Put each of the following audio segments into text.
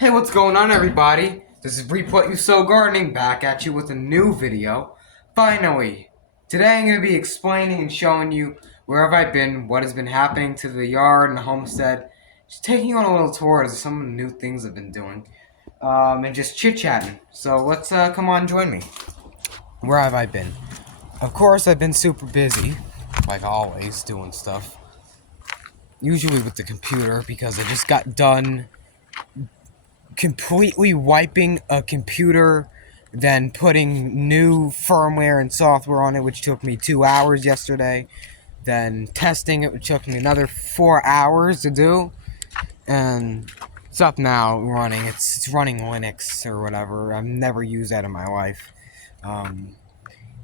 Hey, what's going on, everybody? This is Reap What You Sow Gardening, back at you with a new video. Finally! Today I'm going to be explaining and showing you where have I been, what has been happening to the yard and the homestead. Just taking you on a little tour of some of the new things I've been doing. And just chit-chatting. So let's come on, join me. Where have I been? Of course, I've been super busy, like always, doing stuff. Usually with the computer, because I just got done completely wiping a computer, then putting new firmware and software on it, which took me 2 hours yesterday, then testing it, which took me another 4 hours to do, and it's up now running. It's running Linux or whatever. I've never used that in my life.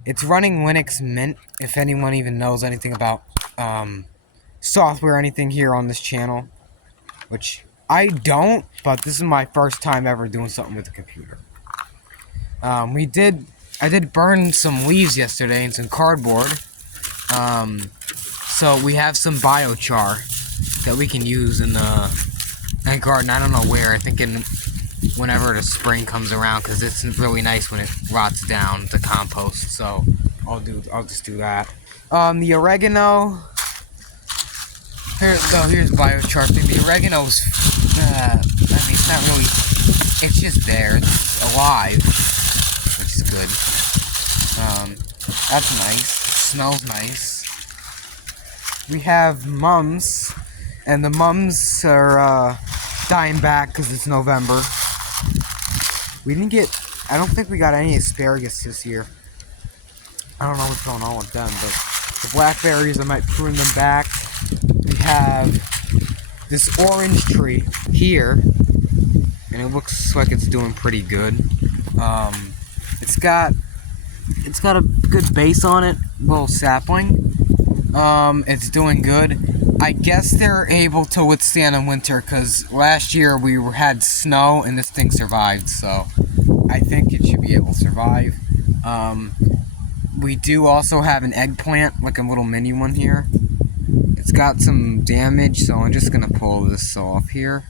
It's running Linux Mint, if anyone even knows anything about software or anything here on this channel, which I don't, but this is my first time ever doing something with a computer. I did burn some leaves yesterday and some cardboard. So we have some biochar that we can use in the garden. I don't know where. I think whenever the spring comes around, because it's really nice when it rots down the compost. So I'll just do that. The oregano. Here's biochar thing. The oregano's, it's not really, it's just there. It's alive, which is good. That's nice. It smells nice. We have mums, and the mums are, dying back because it's November. I don't think we got any asparagus this year. I don't know what's going on with them, but the blackberries, I might prune them back. We have this orange tree here, and it looks like it's doing pretty good. It's got a good base on it, little sapling. It's doing good. I guess they're able to withstand the winter, because last year we had snow and this thing survived, so I think it should be able to survive. We do also have an eggplant, like a little mini one here. It's got some damage, so I'm just gonna pull this off here.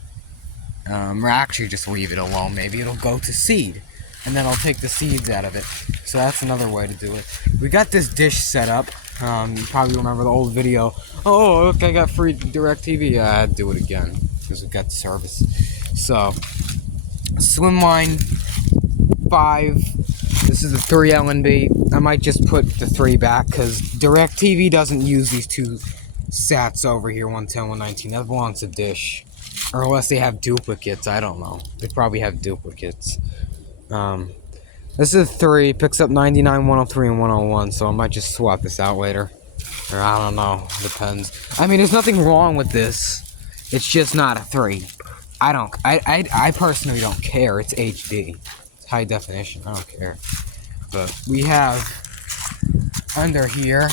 Or actually just leave it alone. Maybe it'll go to seed, and then I'll take the seeds out of it. So that's another way to do it. We got this dish set up. You probably remember the old video. Oh, look, I got free DirecTV. I had to do it again because we got service. So, Slimline 5. This is the 3 LNB. I might just put the 3 back because DirecTV doesn't use these two sats over here, 110, 119. That belongs to Dish. Or unless they have duplicates, I don't know. They probably have duplicates. This is 3, picks up 99, 103, and 101, so I might just swap this out later. Or I don't know, depends. I mean, there's nothing wrong with this. It's just not a 3. I personally don't care. It's HD. It's high definition. I don't care. But we have under here,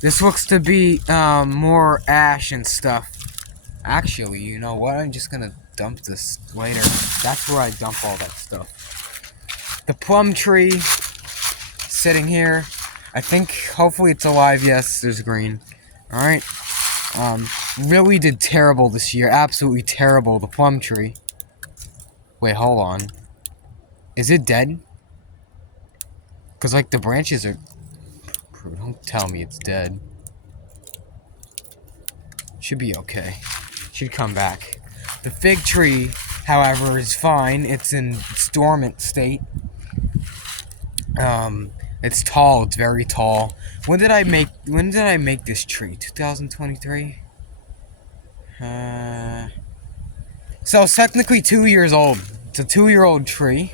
this looks to be more ash and stuff. Actually, you know what? I'm just gonna dump this later. That's where I dump all that stuff. The plum tree sitting here. I think hopefully it's alive. Yes, there's green. Alright. Really did terrible this year. Absolutely terrible. The plum tree. Wait, hold on. Is it dead? Because, like, the branches are... Don't tell me it's dead. Should be okay. Should come back. The fig tree, however, is fine. It's in dormant state. It's tall. It's very tall. When did I make this tree? 2023? So it's technically 2 years old. It's a 2-year-old tree.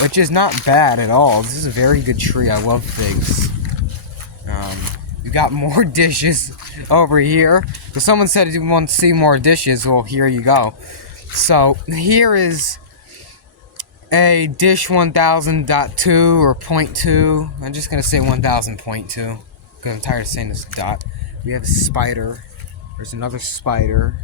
Which is not bad at all. This is a very good tree. I love figs. We got more dishes over here. So someone said you want to see more dishes. Well, here you go. So here is a dish 1000.2 or 0.2. I'm just gonna say 1000.2 because I'm tired of saying this dot. We have a spider. There's another spider.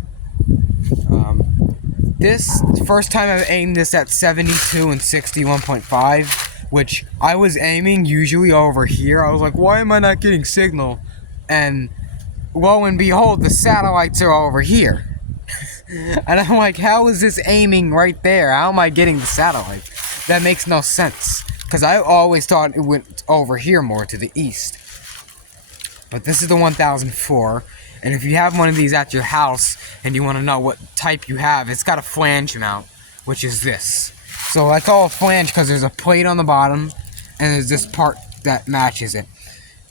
This first time I've aimed this at 72 and 61.5, which I was aiming usually over here. I was like, why am I not getting signal? And lo and behold, the satellites are over here. And I'm like, how is this aiming right there? How am I getting the satellite? That makes no sense. Because I always thought it went over here more to the east. But this is the 1004. And if you have one of these at your house and you want to know what type you have, it's got a flange mount, which is this. So I call it flange because there's a plate on the bottom and there's this part that matches it.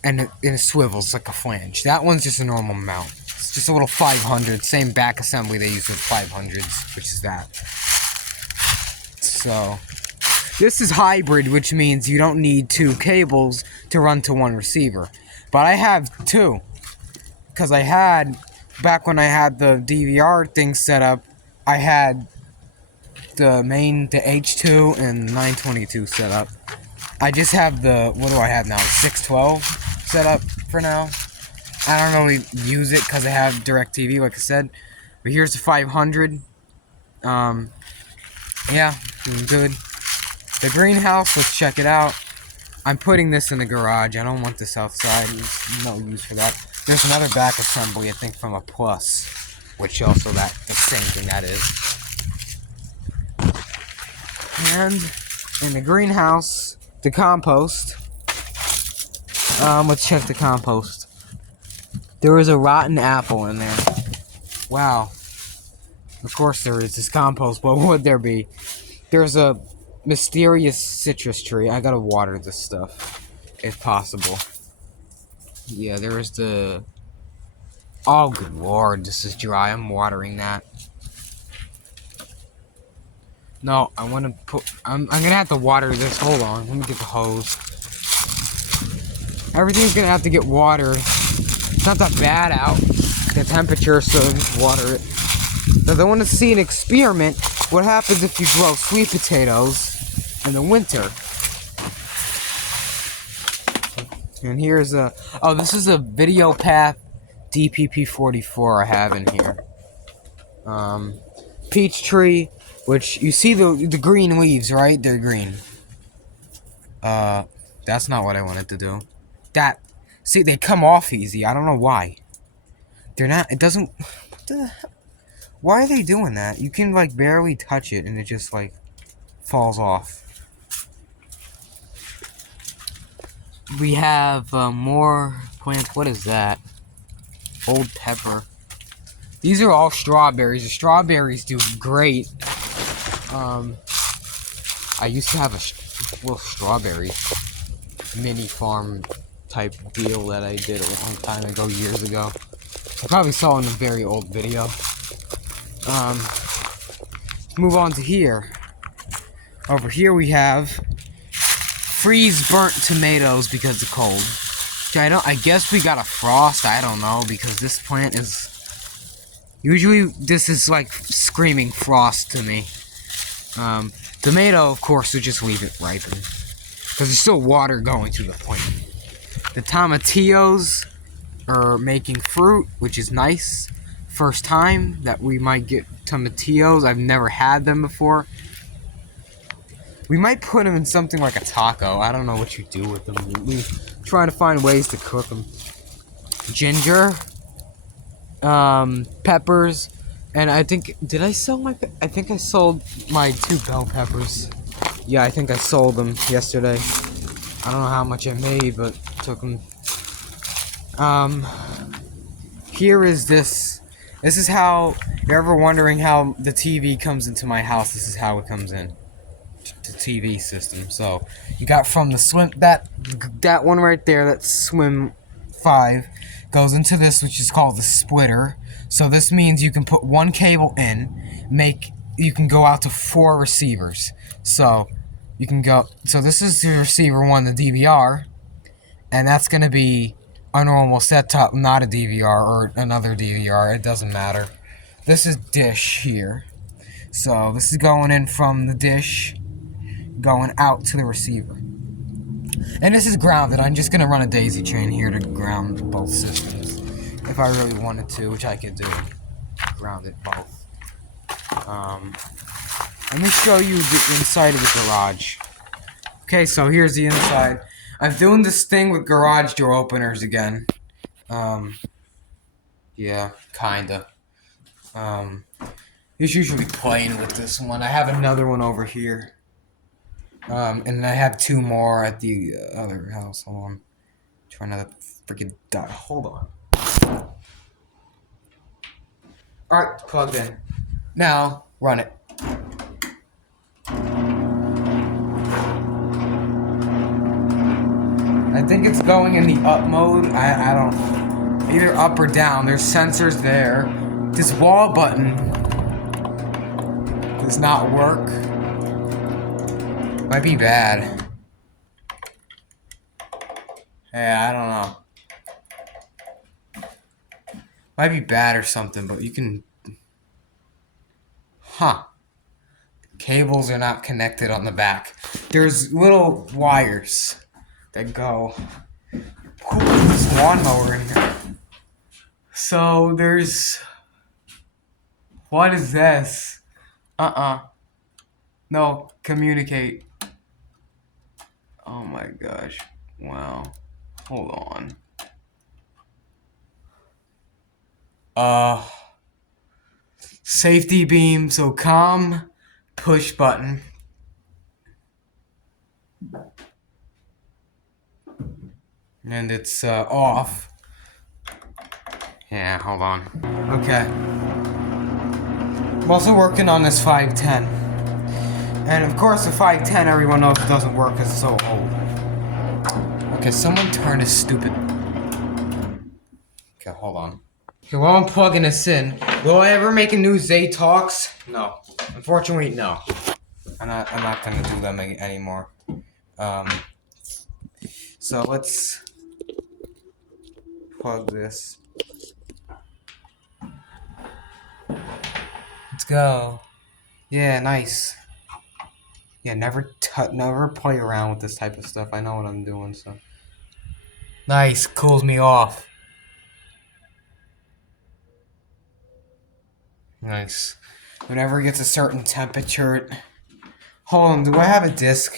And it swivels like a flange. That one's just a normal mount. It's just a little 500. Same back assembly they use with 500s, which is that. So, this is hybrid, which means you don't need 2 cables to run to one receiver. But I have 2. Because I had, back when I had the DVR thing set up, I had the H2 and 922 set up. I just have the, what do I have now, 612 set up for now. I don't really use it because I have DirecTV, like I said. But here's the 500. Yeah, doing good. The greenhouse, let's check it out. I'm putting this in the garage. I don't want this outside. There's no use for that. There's another back assembly, I think, from a Plus, which also the same thing that is. And in the greenhouse, the compost. Let's check the compost. There is a rotten apple in there. Wow. Of course there is this compost, but what would there be? There's a mysterious citrus tree. I gotta water this stuff, if possible. Yeah, there is the... Oh, good lord, this is dry. I'm watering that. No, I want to put... I'm gonna have to water this. Hold on, let me get the hose. Everything's gonna have to get watered. It's not that bad out, the temperature, so just water it. Because I want to see an experiment. What happens if you grow sweet potatoes in the winter? And here's a... Oh, this is a VideoPath DPP44 I have in here. Peach tree, which you see the green leaves, right? They're green. That's not what I wanted to do. See, they come off easy. I don't know why. They're not... It doesn't... What the hell? Why are they doing that? You can, like, barely touch it, and it just, like, falls off. We have, more plants. What is that? Old pepper. These are all strawberries. The strawberries do great. I used to have a little strawberry mini farm type deal that I did a long time ago, years ago. I probably saw in a very old video. Move on to here. Over here we have freeze burnt tomatoes because of cold. I guess we got a frost, I don't know, because this plant is... Usually this is like screaming frost to me. Tomato, of course, would just leave it ripen. Because there's still water going through the plant. The tomatillos are making fruit, which is nice. First time that we might get tomatillos. I've never had them before. We might put them in something like a taco. I don't know what you do with them. We try to find ways to cook them. Ginger, peppers, and I think I think I sold my 2 bell peppers. Yeah, I think I sold them yesterday. I don't know how much I made, but took them. Here is this. This is how, if you're ever wondering how the TV comes into my house, this is how it comes in. The TV system. So, you got from the swim, that one right there, that swim 5, goes into this, which is called the splitter. So this means you can put 1 cable in, you can go out to 4 receivers. So, you can go, so this is the receiver 1, the DVR, and that's going to be a normal set-top, not a DVR or another DVR, it doesn't matter. This is dish here. So this is going in from the dish, going out to the receiver. And this is grounded. I'm just going to run a daisy chain here to ground both systems. If I really wanted to, which I could do. Ground it both. Let me show you the inside of the garage. Okay, so here's the inside. I'm doing this thing with garage door openers again. Yeah, kinda. He's usually playing with this one. I have another one over here. And I have 2 more at the other house. Hold on. Try not to freaking die. Hold on. Alright, plugged in. Now, run it. I think it's going in the up mode. I don't know. Either up or down. There's sensors there. This wall button does not work. Might be bad. Yeah, I don't know. Might be bad or something, but you can... Huh. Cables are not connected on the back. There's little wires that go... Put this lawnmower in here. So there's... What is this? No, communicate. Oh my gosh. Wow. Hold on. Safety beam, so calm, push button. And it's off. Yeah, hold on. Okay. I'm also working on this 510. And of course the 510 everyone knows it doesn't work because it's so old. Okay, someone turn this stupid... Okay, hold on. Okay, while I'm plugging this in, will I ever make a new Zay Talks? No. Unfortunately, no. I'm not gonna do them anymore. So let's plug this. Let's go. Yeah, nice. Yeah, never play around with this type of stuff. I know what I'm doing, so. Nice, cools me off. Nice. Whenever it gets a certain temperature, hold on, do I have a disc?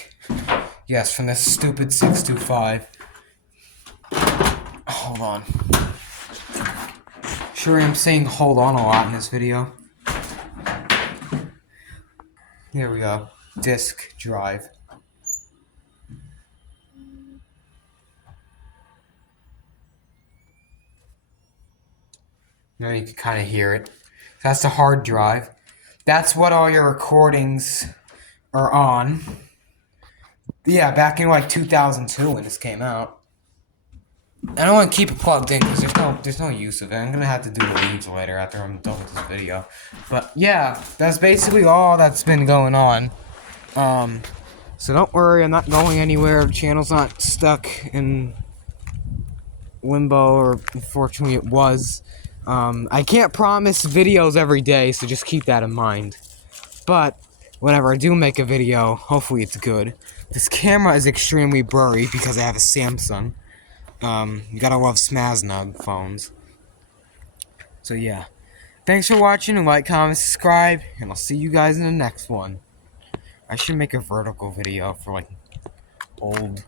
Yes, from this stupid 625. Hold on. Sure, I'm saying hold on a lot in this video. Here we go. Disk drive. Now you can kind of hear it. That's the hard drive. That's what all your recordings are on. Yeah, back in like 2002 when this came out. I don't want to keep it plugged in because there's no use of it. I'm gonna have to do the leaves later after I'm done with this video. But yeah, that's basically all that's been going on. So don't worry, I'm not going anywhere. The channel's not stuck in limbo, or unfortunately it was. I can't promise videos every day, so just keep that in mind. But whenever I do make a video, hopefully it's good. This camera is extremely blurry because I have a Samsung. You gotta love Smaznug phones. So yeah. Thanks for watching, and like, comment, subscribe, and I'll see you guys in the next one. I should make a vertical video for like old